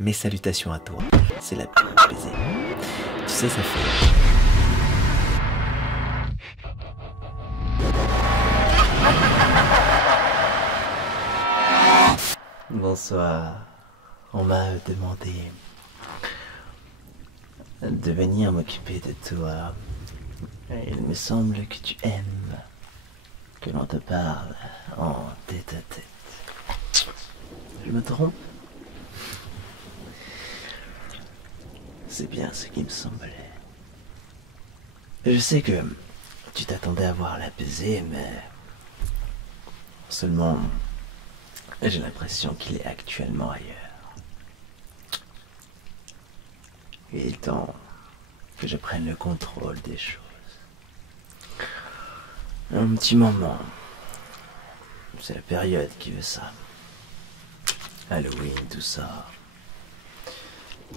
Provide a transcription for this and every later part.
Mes salutations à toi, c'est la plus baiser. Tu sais, ça fait... Bonsoir, on m'a demandé de venir m'occuper de toi. Il me semble que tu aimes que l'on te parle en tête à tête. Je me trompe? C'est bien ce qui me semblait. Je sais que tu t'attendais à voir la pesée, mais seulement j'ai l'impression qu'il est actuellement ailleurs. Il est temps que je prenne le contrôle des choses. Un petit moment. C'est la période qui veut ça. Halloween, tout ça.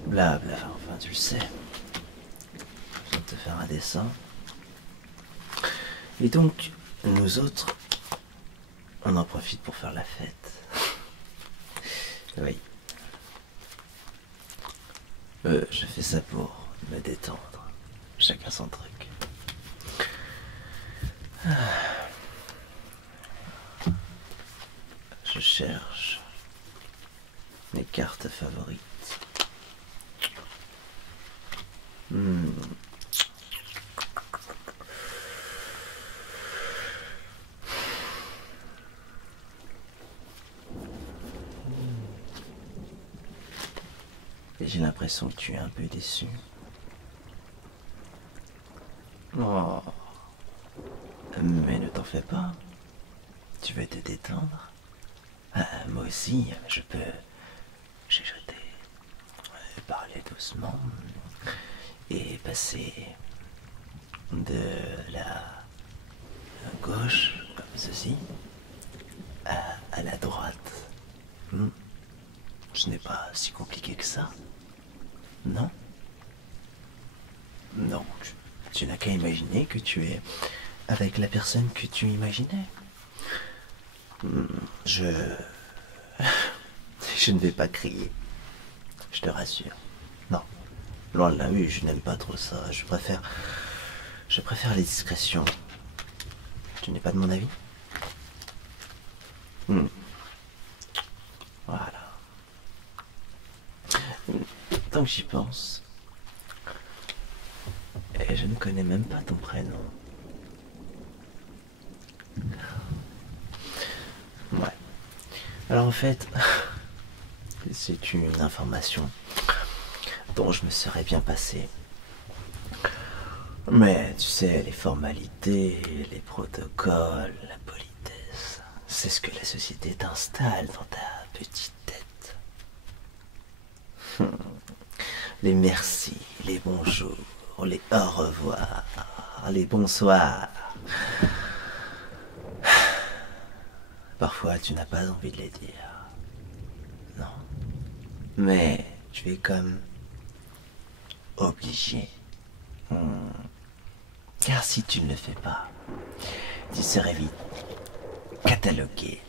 Blabla, enfin tu le sais. Besoin de te faire un dessin. Et donc, nous autres, on en profite pour faire la fête. Oui. Je fais ça pour me détendre. Chacun son truc. Je cherche mes cartes favorites. Et j'ai l'impression que tu es un peu déçu. Oh. Mais ne t'en fais pas. Tu veux te détendre? Moi aussi, je peux chuchoter, parler doucement et passer de la gauche, comme ceci, à la droite. Ce n'est pas si compliqué que ça, non? Non, tu n'as qu'à imaginer que tu es avec la personne que tu imaginais. Je ne vais pas crier, je te rassure. Non, loin de là, oui, je n'aime pas trop ça. Je préfère les discrétions. Tu n'es pas de mon avis? Voilà. Tant que j'y pense, et je ne connais même pas ton prénom. Ouais. Alors en fait, c'est une information dont je me serais bien passé. Mais tu sais, les formalités, les protocoles, la politesse, c'est ce que la société t'installe dans ta petite tête. Les merci, les bonjours, les au revoir, les bonsoirs. Parfois, tu n'as pas envie de les dire. Non. Mais tu es comme obligé. Car si tu ne le fais pas, tu serais vite catalogué.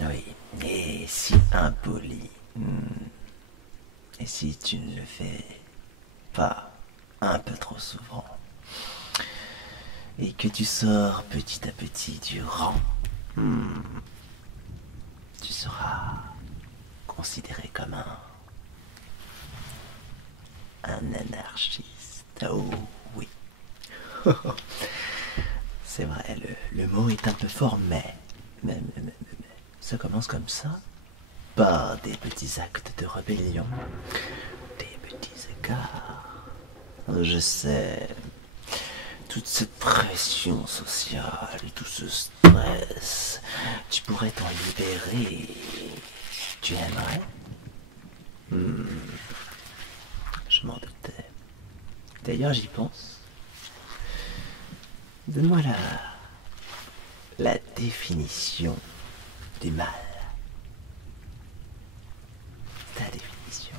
Oui. Et si impoli. Et si tu ne le fais pas un peu trop souvent. Et que tu sors petit à petit du rang. Tu seras considéré comme un anarchiste. Oh oui. C'est vrai, le mot est un peu fort, mais ça commence comme ça, par des petits actes de rébellion, des petits écarts. Je sais, toute cette pression sociale, tout ce stress, tu pourrais t'en libérer. Tu aimerais? Je m'en doutais. D'ailleurs, j'y pense. Donne-moi la définition du mal. Ta définition.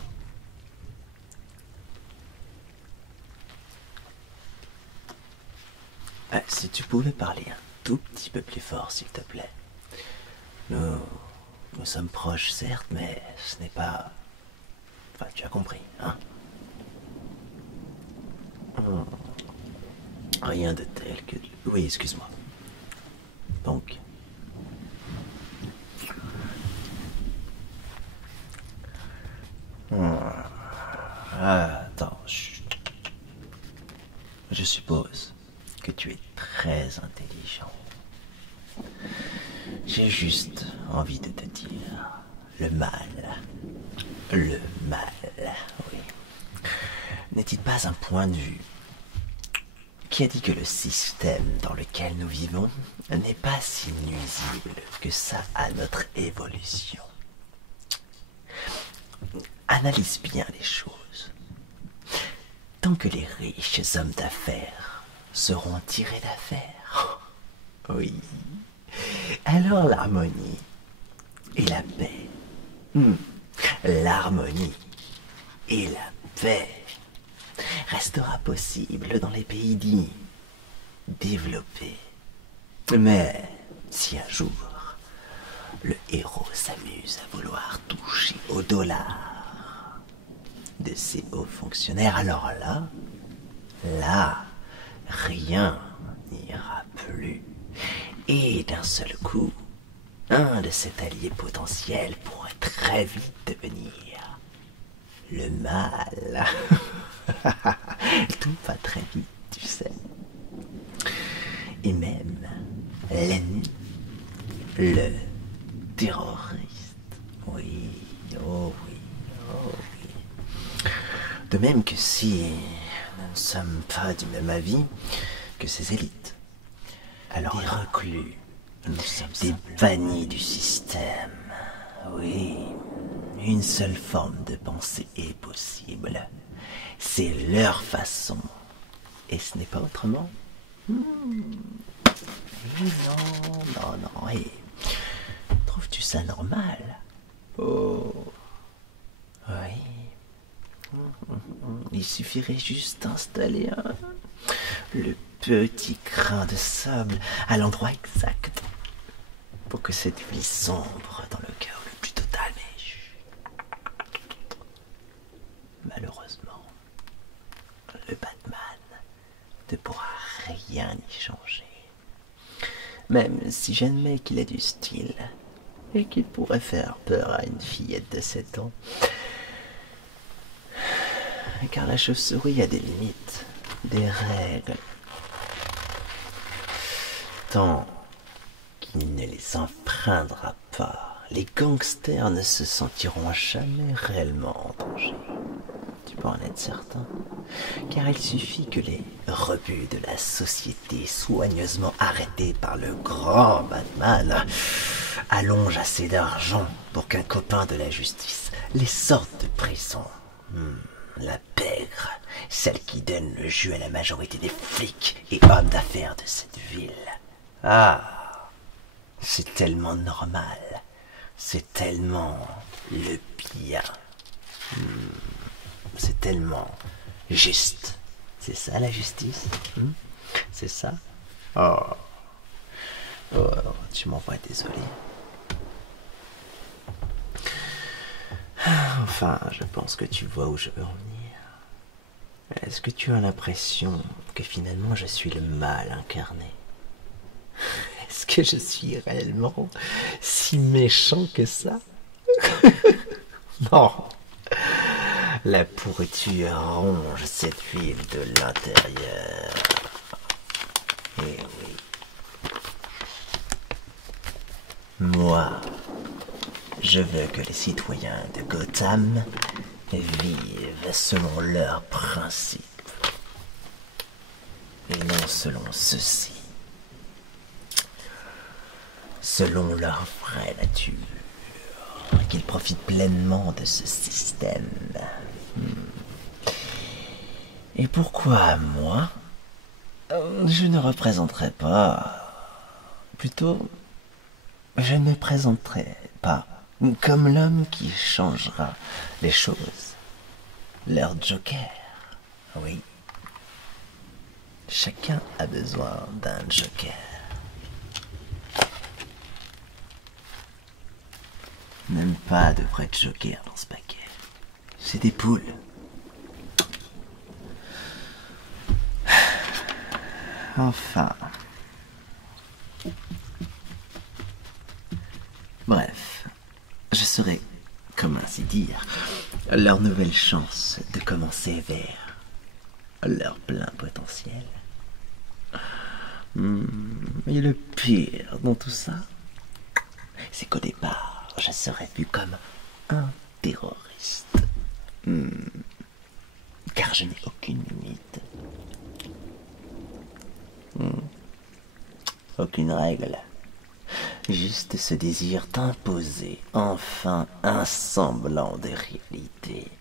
Si tu pouvais parler un tout petit peu plus fort, s'il te plaît. Nous sommes proches, certes, mais ce n'est pas Enfin, tu as compris, hein? Rien de tel que... Oui, excuse-moi. Donc... Attends, chut. Je suppose que tu es très intelligent. J'ai juste envie de te dire le mal. Le mal, oui. N'est-il pas un point de vue qui a dit que le système dans lequel nous vivons n'est pas si nuisible que ça à notre évolution? Analyse bien les choses. Tant que les riches hommes d'affaires seront tirés d'affaire, oui, alors l'harmonie et la paix, l'harmonie et la paix restera possible dans les pays dits développés. Mais si un jour le héros s'amuse à vouloir toucher au dollar de ces hauts fonctionnaires, alors là, rien n'ira plus. Et d'un seul coup, un de ses alliés potentiels pourrait très vite devenir le mal. Tout va très vite, tu sais. Et même l'ennemi, le terroriste. Oui, oh oui, oh oui. De même que si nous ne sommes pas du même avis que ces élites, alors des reclus, nous sommes des bannis du système. Oui, une seule forme de pensée est possible. C'est leur façon. Et ce n'est pas autrement. Non. Et trouves-tu ça normal? Oh. Oui. Il suffirait juste d'installer le petit grain de sable à l'endroit exact pour que cette vie sombre dans le chaos le plus total. Mais malheureusement, le Batman ne pourra rien y changer. Même si j'admets qu'il a du style et qu'il pourrait faire peur à une fillette de 7 ans. Car la chauve-souris a des limites, des règles. Tant qu'il ne les enfreindra pas, les gangsters ne se sentiront jamais réellement en danger. Tu peux en être certain. Car il suffit que les rebuts de la société soigneusement arrêtés par le grand Batman allongent assez d'argent pour qu'un copain de la justice les sorte de prison. La pègre, celle qui donne le jus à la majorité des flics et hommes d'affaires de cette ville. Ah, c'est tellement normal, c'est tellement le bien. C'est tellement juste. C'est ça la justice? C'est ça? Oh, tu m'envoies désolé. Enfin, je pense que tu vois où je veux en venir. Est-ce que tu as l'impression que finalement je suis le mal incarné? Est-ce que je suis réellement si méchant que ça? Non. La pourriture ronge cette ville de l'intérieur. Eh oui. Moi, je veux que les citoyens de Gotham vivent selon leurs principes. Et non selon ceux-ci. Selon leur vraie nature. Qu'ils profitent pleinement de ce système. Et pourquoi moi, je ne représenterai pas, plutôt, je ne me présenterai pas comme l'homme qui changera les choses, leur joker, oui. Chacun a besoin d'un joker. Même pas de vrai joker dans ce paquet. C'est des poules. Enfin. Bref, je serai, comme ainsi dire, leur nouvelle chance de commencer vers leur plein potentiel. Et le pire dans tout ça, c'est qu'au départ, je serais vu comme un terroriste. Car je n'ai aucune limite. Aucune règle. Juste ce désir d'imposer enfin un semblant de réalité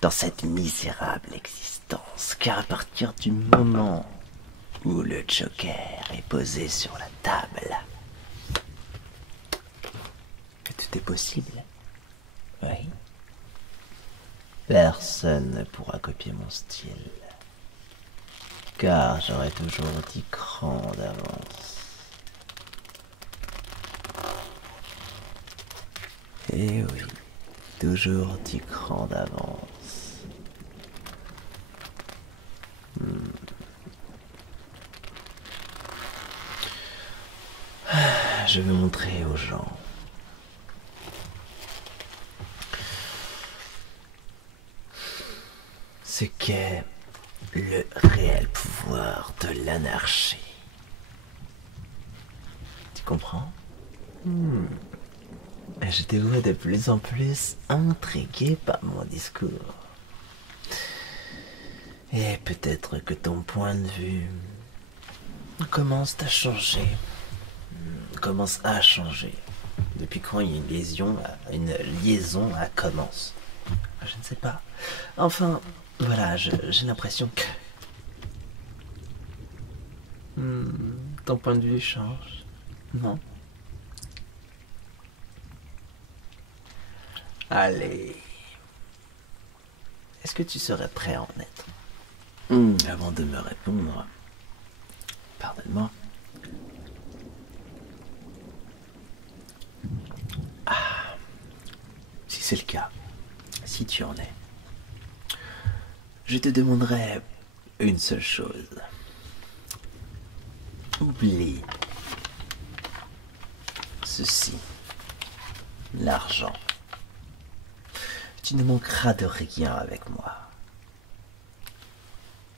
dans cette misérable existence. Car à partir du moment où le joker est posé sur la table, que tout est possible. Oui. Personne ne pourra copier mon style, car j'aurai toujours 10 crans d'avance. Eh oui, toujours 10 crans d'avance. Je veux montrer aux gens ce qu'est le réel pouvoir de l'anarchie. Tu comprends? Je te vois de plus en plus intrigué par mon discours. Et peut-être que ton point de vue commence à changer. Commence à changer. Depuis quand une liaison commence? Je ne sais pas. Enfin, voilà, j'ai l'impression que ton point de vue change. Non? Allez. Est-ce que tu serais prêt à en être? Avant de me répondre, pardonne-moi. Si c'est le cas, si tu en es, je te demanderai une seule chose. Oublie ceci, l'argent. Tu ne manqueras de rien avec moi,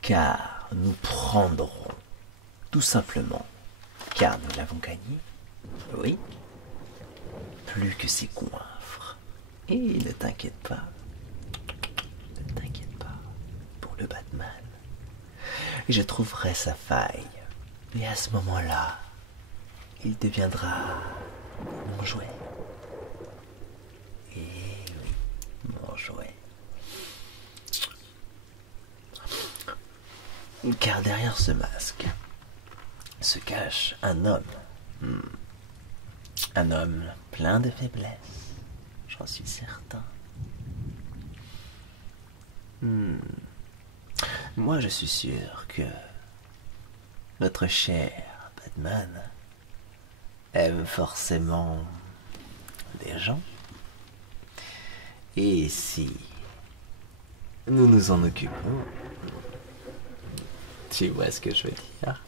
car nous prendrons, tout simplement, car nous l'avons gagné, oui, plus que ses coiffres. Et ne t'inquiète pas, pour le Batman, je trouverai sa faille, et à ce moment-là, il deviendra mon jouet. Et oui, mon jouet. Car derrière ce masque se cache un homme. Un homme plein de faiblesses, j'en suis certain. Moi, je suis sûr que notre cher Batman aime forcément des gens. Et si nous nous en occupons, tu vois ce que je veux dire?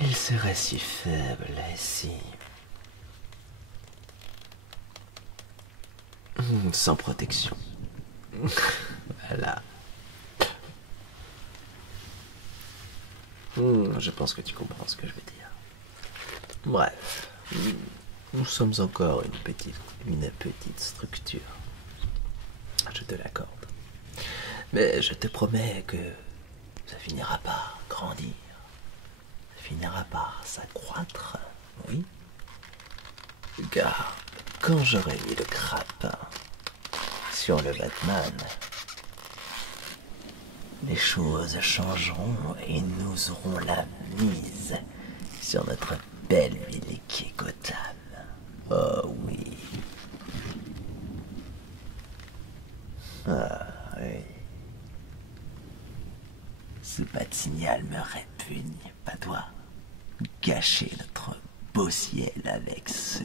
Il serait si faible et si... sans protection. Voilà. Je pense que tu comprends ce que je veux dire. Bref, nous sommes encore une petite structure. Je te l'accorde. Mais je te promets que ça finira par grandir. Ça finira par s'accroître, oui. Car quand j'aurai mis le grappin sur le Batman, les choses changeront et nous aurons la mise sur notre belle ville qui est Gotham. Oh oui. Ah oui. Ce Bat-Signal me répugne, pas toi. Gâcher notre beau ciel avec ce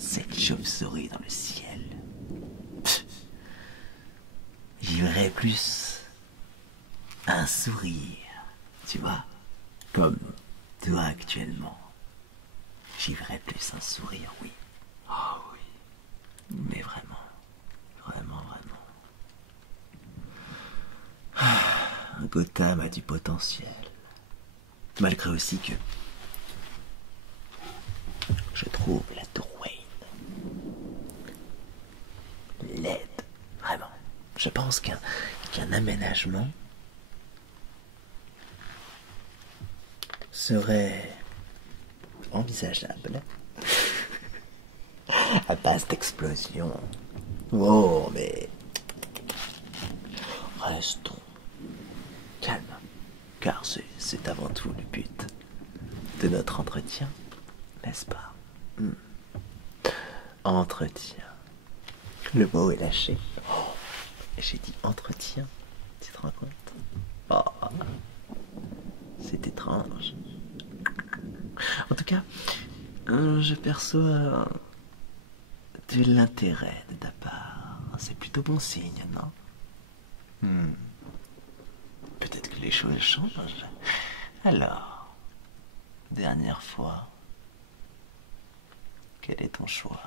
cette chauve-souris dans le ciel. J'y verrais plus un sourire, tu vois, comme toi actuellement. J'y verrais plus un sourire, oui. Oh oui, mais vraiment, vraiment, vraiment. Gotham a du potentiel. Malgré aussi que je trouve la tour Wayne laide, vraiment. Je pense qu'un aménagement serait envisageable à base d'explosion. Oh, mais restons calmes, car c'est avant tout le but de notre entretien, n'est-ce pas? Entretien. Le mot est lâché. Oh, j'ai dit entretien. Tu te rends compte? Oh, c'est étrange. En tout cas, je perçois de l'intérêt de ta part. C'est plutôt bon signe, non? Peut-être que les choses changent. Alors, dernière fois, quel est ton choix?